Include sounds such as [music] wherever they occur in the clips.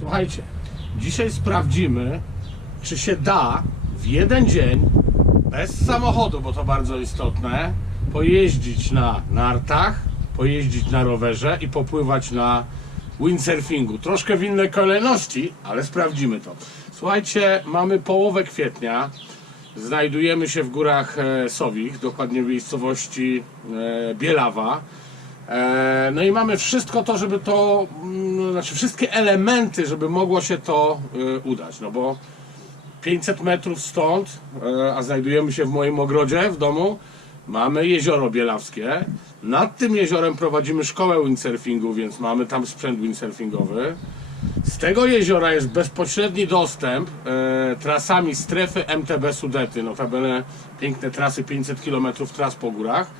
Słuchajcie, dzisiaj sprawdzimy, czy się da w jeden dzień bez samochodu, bo to bardzo istotne, pojeździć na nartach, pojeździć na rowerze i popływać na windsurfingu. Troszkę w innej kolejności, ale sprawdzimy to. Słuchajcie, mamy połowę kwietnia. Znajdujemy się w górach e, Sowich, dokładnie w miejscowości e, Bielawa. E, No i mamy wszystko to, żeby to, mm, znaczy wszystkie elementy, żeby mogło się to e, udać. No bo 500 metrów stąd, e, a znajdujemy się w moim ogrodzie w domu, mamy jezioro bielawskie. Nad tym jeziorem prowadzimy szkołę windsurfingu, więc mamy tam sprzęt windsurfingowy. Z tego jeziora jest bezpośredni dostęp e, trasami strefy MTB Sudety, notabene piękne trasy, 500 km tras po górach.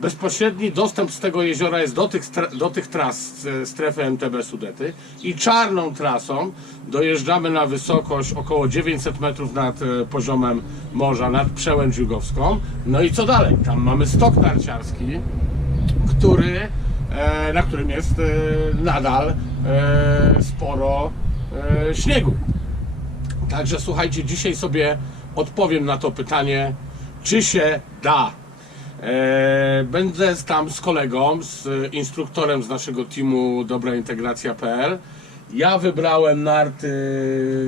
Bezpośredni dostęp z tego jeziora jest do tych, do tych tras e, strefy MTB Sudety i czarną trasą dojeżdżamy na wysokość około 900 metrów nad e, poziomem morza, nad przełęcz jugowską. No i co dalej? Tam mamy stok narciarski, który, e, na którym jest nadal sporo śniegu. Także słuchajcie, dzisiaj sobie odpowiem na to pytanie, czy się da. E, Będę tam z kolegą, z instruktorem z naszego teamu dobraintegracja.pl. Ja wybrałem narty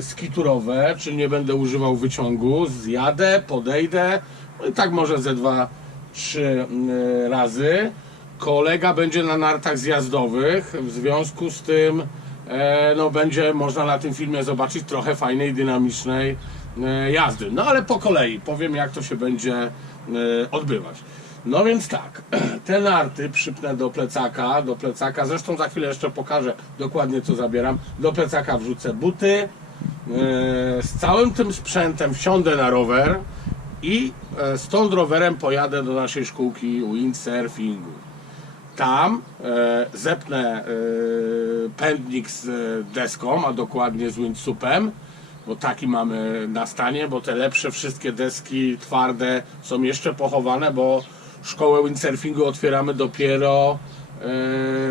skiturowe, czyli nie będę używał wyciągu. Zjadę, podejdę, no tak może ze dwa, trzy mm, razy. Kolega będzie na nartach zjazdowych, w związku z tym e, no, będzie można na tym filmie zobaczyć trochę fajnej, dynamicznej e, jazdy. No ale po kolei powiem, jak to się będzie odbywać. No więc tak, [clears throat] te narty przypnę do plecaka, do plecaka, zresztą za chwilę jeszcze pokażę dokładnie co zabieram. Do plecaka wrzucę buty, e, z całym tym sprzętem wsiądę na rower i e, stąd rowerem pojadę do naszej szkółki windsurfingu. Tam e, zepnę e, pędnik z e, deską, a dokładnie z windsupem, bo taki mamy na stanie, bo te lepsze wszystkie deski twarde są jeszcze pochowane, bo szkołę windsurfingu otwieramy dopiero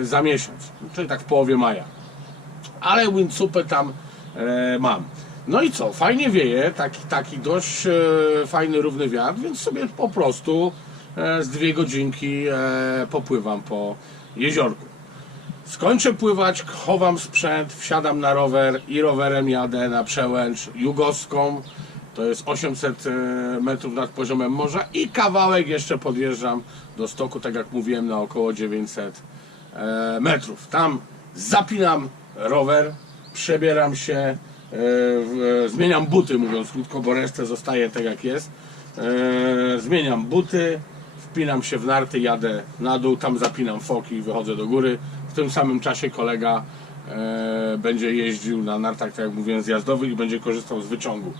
e, za miesiąc, czyli tak w połowie maja ale windsupy tam e, mam. No i co, fajnie wieje, taki, taki dość e, fajny, równy wiatr, więc sobie po prostu e, z dwie godzinki e, popływam po jeziorku. Skończę pływać, chowam sprzęt, wsiadam na rower i rowerem jadę na przełęcz jugowską. To jest 800 e, metrów nad poziomem morza i kawałek jeszcze podjeżdżam do stoku, tak jak mówiłem, na około 900 e, metrów. Tam zapinam rower, przebieram się, e, zmieniam buty, mówiąc krótko, bo resztę zostaje tak jak jest. Zmieniam buty, wpinam się w narty, jadę na dół, tam zapinam foki i wychodzę do góry. Tym samym czasie kolega e, będzie jeździł na nartach, tak jak mówiłem, zjazdowych i będzie korzystał z wyciągu.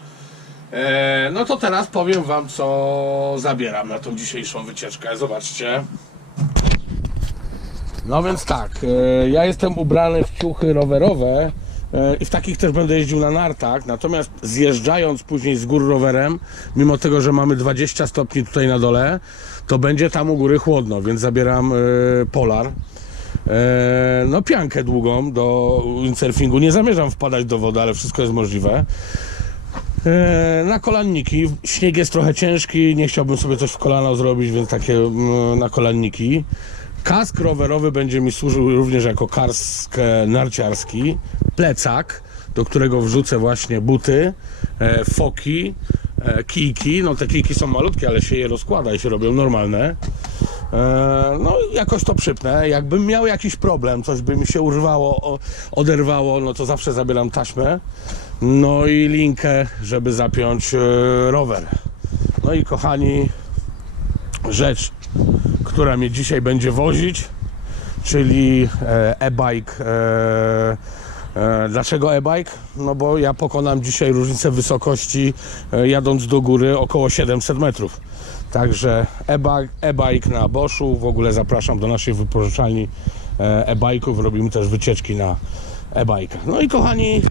E, no to teraz powiem Wam, co zabieram na tą dzisiejszą wycieczkę. Zobaczcie. No więc tak, e, ja jestem ubrany w ciuchy rowerowe e, i w takich też będę jeździł na nartach, natomiast zjeżdżając później z gór rowerem, mimo tego, że mamy 20 stopni tutaj na dole, to będzie tam u góry chłodno, więc zabieram e, polar. E, No piankę długą do windsurfingu. Nie zamierzam wpadać do wody, ale wszystko jest możliwe. E, Na kolanniki. Śnieg jest trochę ciężki, nie chciałbym sobie coś w kolano zrobić, więc takie mm, na kolanniki. Kask rowerowy będzie mi służył również jako kask e, narciarski. Plecak, do którego wrzucę właśnie buty, foki, kijki. No te kijki są malutkie, ale się je rozkłada i się robią normalne. E, No jakoś to przypnę. Jakbym miał jakiś problem, coś by mi się urwało, oderwało, no to zawsze zabieram taśmę. No i linkę, żeby zapiąć e, rower. No i kochani, rzecz, która mnie dzisiaj będzie wozić, czyli e, e-bike. Dlaczego e-bike? No bo ja pokonam dzisiaj różnicę wysokości jadąc do góry około 700 metrów. Także e-bike, na Boschu. W ogóle zapraszam do naszej wypożyczalni e, e-bike'ów. Robimy też wycieczki na e-bike'ach. No i kochani,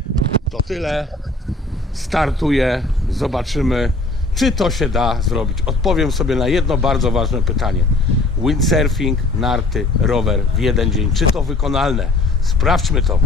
to tyle. Startuję. Zobaczymy, czy to się da zrobić. Odpowiem sobie na jedno bardzo ważne pytanie. Windsurfing, narty, rower w jeden dzień. Czy to wykonalne? Sprawdźmy to.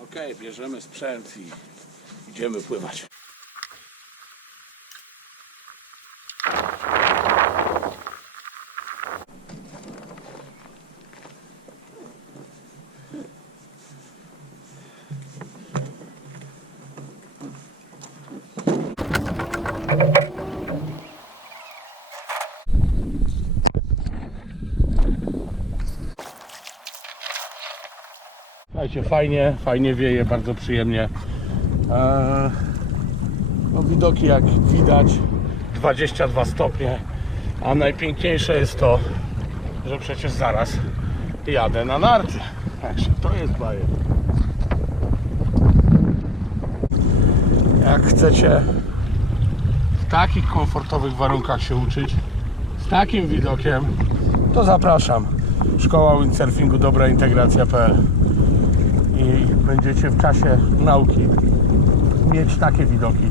Okej, bierzemy sprzęt i idziemy pływać. Słuchajcie, fajnie, fajnie wieje, bardzo przyjemnie. Eee, no widoki jak widać 22 stopnie, a najpiękniejsze jest to, że przecież zaraz jadę na narty. Także to jest bajer. Jak chcecie w takich komfortowych warunkach się uczyć, z takim widokiem, to zapraszam. Szkoła windsurfingu dobra integracja.pl i będziecie w czasie nauki mieć takie widoki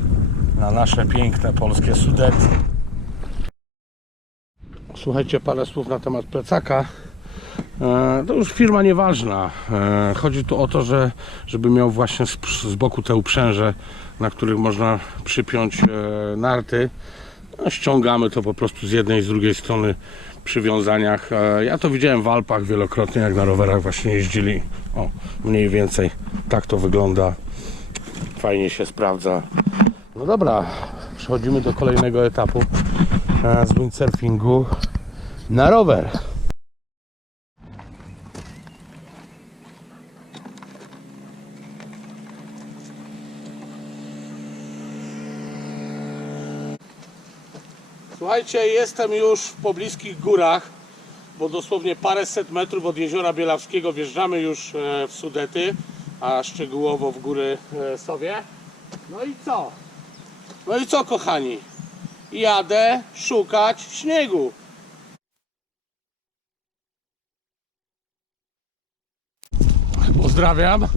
na nasze piękne polskie Sudety. Słuchajcie, parę słów na temat plecaka. E, To już firma nieważna. E, Chodzi tu o to, że żeby miał właśnie z, z boku te uprzęże, na których można przypiąć e, narty. No, ściągamy to po prostu z jednej i z drugiej strony przy wiązaniach. E, Ja to widziałem w Alpach wielokrotnie, jak na rowerach właśnie jeździli. O, mniej więcej tak to wygląda. Fajnie się sprawdza. No dobra, przechodzimy do kolejnego etapu e, z windsurfingu na rower. Słuchajcie, jestem już w pobliskich górach, bo dosłownie paręset metrów od jeziora Bielawskiego wjeżdżamy już e, w Sudety, a szczegółowo w góry e, Sowie. No i co? No i co, kochani? Jadę szukać śniegu. Pozdrawiam.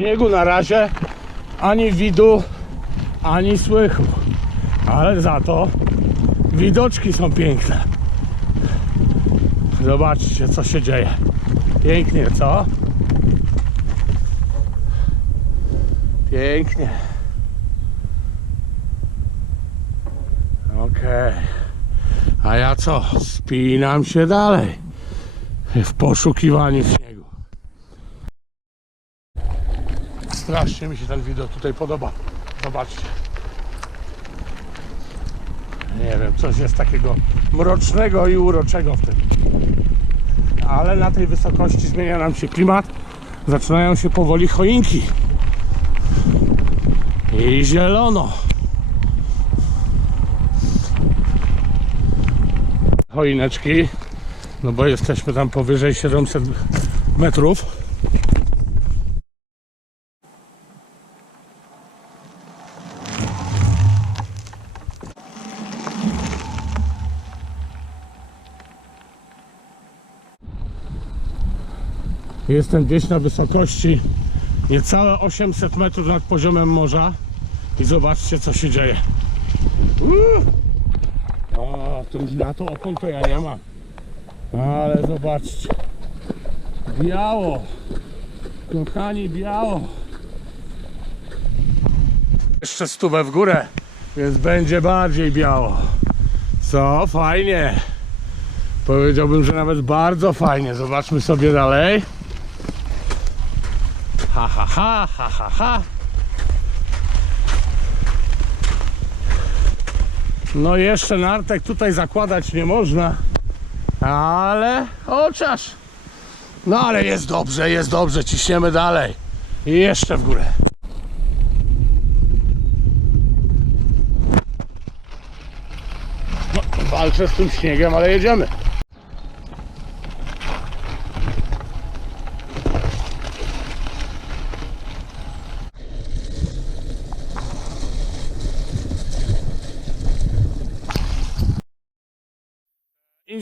Śniegu na razie ani widu, ani słychu. Ale za to widoczki są piękne. Zobaczcie, co się dzieje. Pięknie, co? Pięknie. Okej. A ja co? Spinam się dalej. W poszukiwaniu śniegu. Strasznie mi się ten widok tutaj podoba. Zobaczcie. Nie wiem, coś jest takiego mrocznego i uroczego w tym. Ale na tej wysokości zmienia nam się klimat. Zaczynają się powoli choinki. I zielono. Choineczki. No bo jesteśmy tam powyżej 700 metrów. Jestem gdzieś na wysokości niecałe 800 metrów nad poziomem morza i zobaczcie co się dzieje. Uuu! To już na to opon to ja nie mam. Ale zobaczcie. Biało. Kochani, biało. Jeszcze stówę w górę, więc będzie bardziej biało. Co? Fajnie. Powiedziałbym, że nawet bardzo fajnie. Zobaczmy sobie dalej. Ha, ha, ha, ha, ha. No jeszcze nartek tutaj zakładać nie można. Ale chociaż. No ale jest dobrze, jest dobrze. Ciśniemy dalej. I jeszcze w górę. No, walczę z tym śniegiem, ale jedziemy.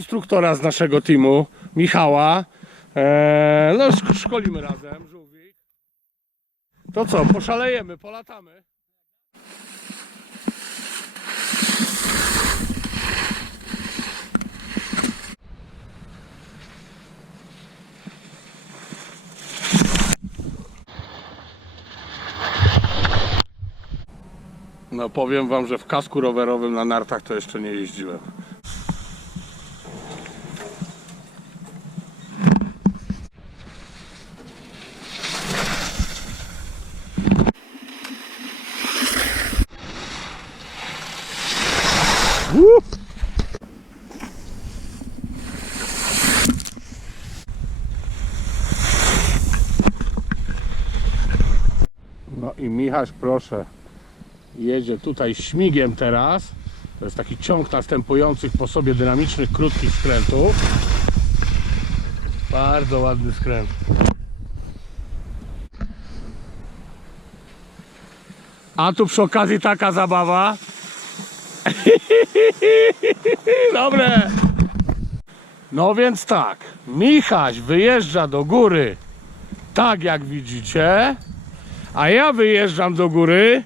instruktora z naszego teamu, Michała. E, no, szkolimy razem żółwi. To co, poszalejemy, polatamy. No powiem wam, że w kasku rowerowym na nartach to jeszcze nie jeździłem. Michaś, proszę, jedzie tutaj śmigiem teraz. To jest taki ciąg następujących po sobie dynamicznych, krótkich skrętów. Bardzo ładny skręt. A tu przy okazji taka zabawa. [laughs] Dobre. No więc tak, Michaś wyjeżdża do góry tak jak widzicie, a ja wyjeżdżam do góry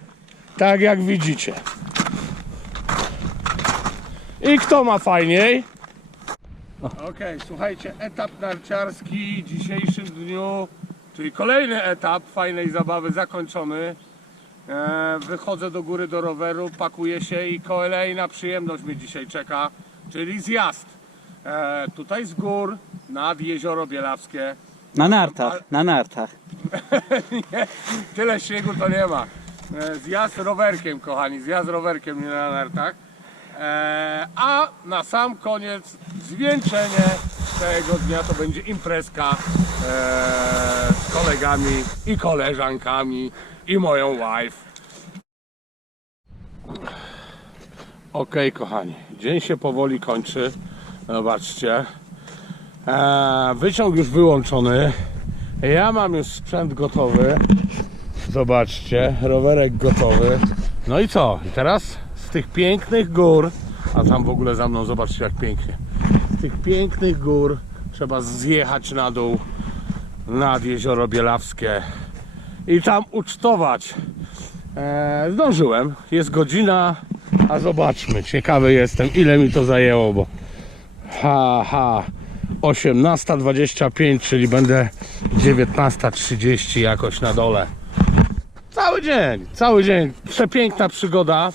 tak jak widzicie. I kto ma fajniej? Okej, słuchajcie, etap narciarski w dzisiejszym dniu, czyli kolejny etap fajnej zabawy zakończony. E, wychodzę do góry do roweru, pakuję się i kolejna przyjemność mnie dzisiaj czeka, czyli zjazd. E, tutaj z gór nad jezioro Bielawskie. Na nartach, na nartach. [laughs] nie, tyle śniegu to nie ma. E, Zjazd rowerkiem, kochani, zjazd rowerkiem, nie na nartach. E, a na sam koniec zwieńczenie tego dnia to będzie imprezka e, z kolegami i koleżankami i moją wife. Okej, kochani, dzień się powoli kończy. Zobaczcie. Wyciąg już wyłączony. Ja mam już sprzęt gotowy. Zobaczcie, rowerek gotowy. No i co? I teraz z tych pięknych gór, a tam w ogóle za mną zobaczcie jak pięknie. Z tych pięknych gór trzeba zjechać na dół nad jezioro Bielawskie i tam ucztować. E, zdążyłem. Jest godzina, a zobaczmy. Ciekawy jestem, ile mi to zajęło, bo ha, ha. 18.25, czyli będę 19.30 jakoś na dole. Cały dzień, cały dzień. Przepiękna przygoda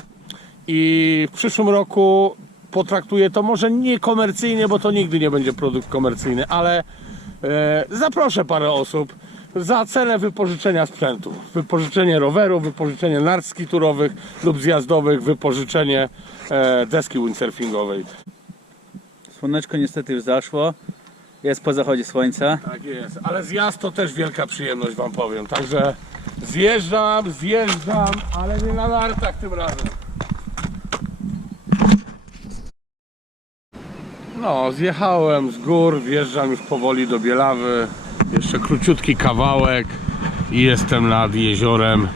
i w przyszłym roku potraktuję to może nie komercyjnie, bo to nigdy nie będzie produkt komercyjny, ale e, zaproszę parę osób za cenę wypożyczenia sprzętu. Wypożyczenie roweru, wypożyczenie nart skiturowych lub zjazdowych, wypożyczenie e, deski windsurfingowej. Słoneczko niestety już zaszło. Jest po zachodzie słońca. Tak jest, ale zjazd to też wielka przyjemność wam powiem, także zjeżdżam, zjeżdżam, ale nie na nartach tym razem. No, zjechałem z gór, wjeżdżam już powoli do Bielawy, jeszcze króciutki kawałek i jestem nad jeziorem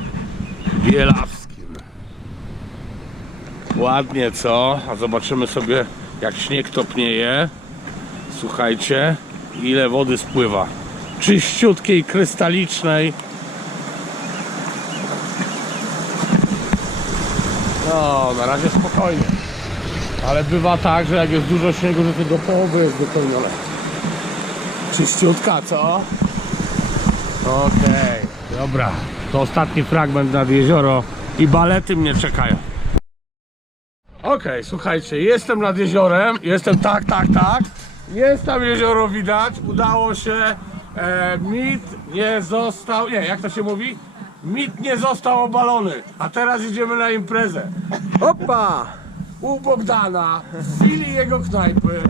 Bielawskim. Ładnie co? A zobaczymy sobie jak śnieg topnieje. Słuchajcie, ile wody spływa. Czyściutkiej, krystalicznej. No, na razie spokojnie. Ale bywa tak, że jak jest dużo śniegu, że tylko połowy jest wypełnione. Czyściutka, co? Okej, dobra. To ostatni fragment nad jezioro i balety mnie czekają. Okej, słuchajcie, jestem nad jeziorem, jestem tak, tak, tak. Jest tam jezioro widać, udało się. E, mit nie został, nie, jak to się mówi? Mit nie został obalony, a teraz idziemy na imprezę. Opa! U Bogdana, w jego knajpy.